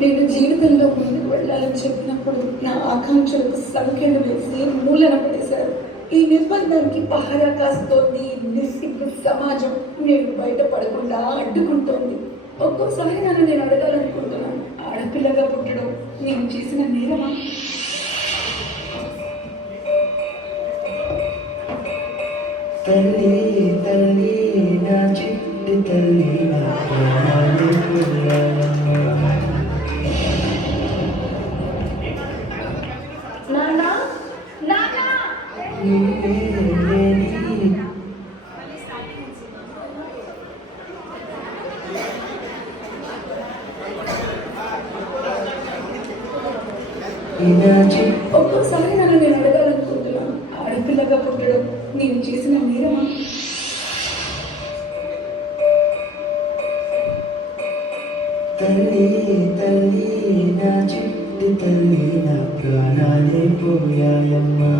నేను జీవితంలో ముందుకు వెళ్ళాలని చెప్పినప్పుడు నా ఆకాంక్షలకు సంఖ్యలు వేసి మూలన పడేశారు. ఈ నిర్బంధానికి పహారా కాస్తోంది నిస్సిగ్గు సమాజం. నేను బయటపడకుండా అడ్డుకుంటోంది. ఒక్కోసారి నన్ను నేను అడగాలనుకుంటున్నాను, ఆడపిల్లగా పుట్టడం నేను చేసిన నేరమా? తల్లి తల్లి నా చిట్టి తల్లి నా ఒక్కోసారి నన్ను నేను అడగాలనుకుంటున్నాను, ఆడపిల్లగా పుట్టడం నేను చేసిన నేరమా? తల్లి తల్లి నా చిట్టి తల్లి నా ప్రాణాలే పోయాయమ్మా.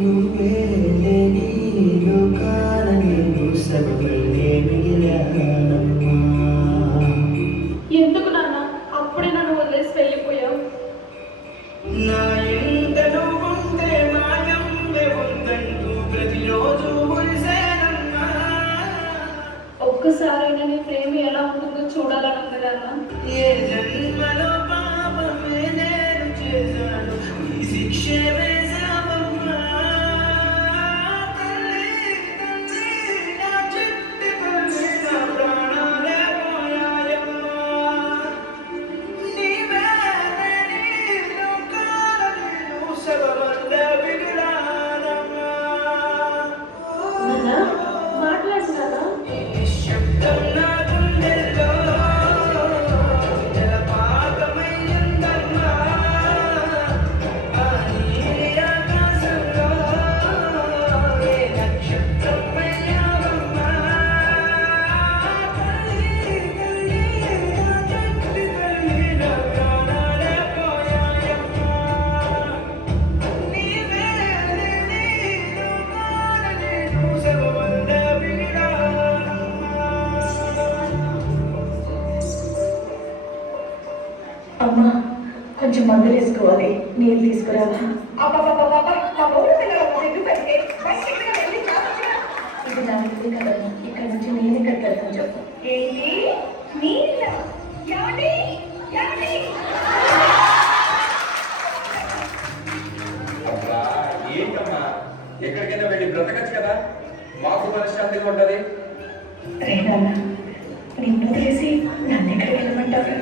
నువ్వే లేని లోకాన నేను సర్వలే మిగిలానమ్మా. ఎందుకు నాన్న అప్పుడే నన్ను వదిలేసి వెళ్ళిపోయావు? నా ఇంటలో ఉంటే మాయం ఉందంటూ ప్రతిరోజు మురిసేనమ్మా. ఒక్కసారైనా నీ ప్రేమ ఎలా ఉంటుందో చూడాలని ఉంది నాన్న. ఏ జన్మలో పాపమే నేను చేశాను, ఈ శిక్షే వేశావమ్మా. తల్లి తల్లి నా చిట్టి తల్లి నా ప్రాణాలే పోయాయమ్మా. నీవే లేని లోకాన నేను సర్వమంత విగిలానమ్మా. మాట్లాడుతున్నానా? శబ్దం నా గుండెల్లో జలపాతమయ్యిందమ్మా. ఆ నీలి ఆకాశంలో ఏ నక్షత్రమయ్యావమ్మా. తల్లి తల్లి నా చిట్టి తల్లి నా ప్రాణాలే పోయాయమ్మా. నీవే లేని లోకాన నేను సర్వమంత విగిలానమ్మా. అమ్మా, కొంచెం మందులు వేసుకోవాలి, నీళ్ళు తీసుకురావా? ఇది నా ఇల్లు కదా, ఇక్కడ నుంచి నేను ఇక్కడికి వెళ్తాను చెప్పు. ఏంటి నీళ్ళ? అబ్బా, ఏంటమ్మా, ఎక్కడికైనా వెళ్ళి బ్రతకచ్చు కదా, మాకు మనశ్శాంతిగా ఉంటది. రేనన్నా, నిన్ను తెలిసి నన్ను ఎక్కడికి వెళ్ళమంటారు?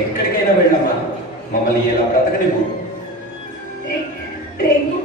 ఎక్కడికైనా వెళ్ళమ్మా, మమ్మల్ని ఇలా బ్రతకనివ్వు. రేపు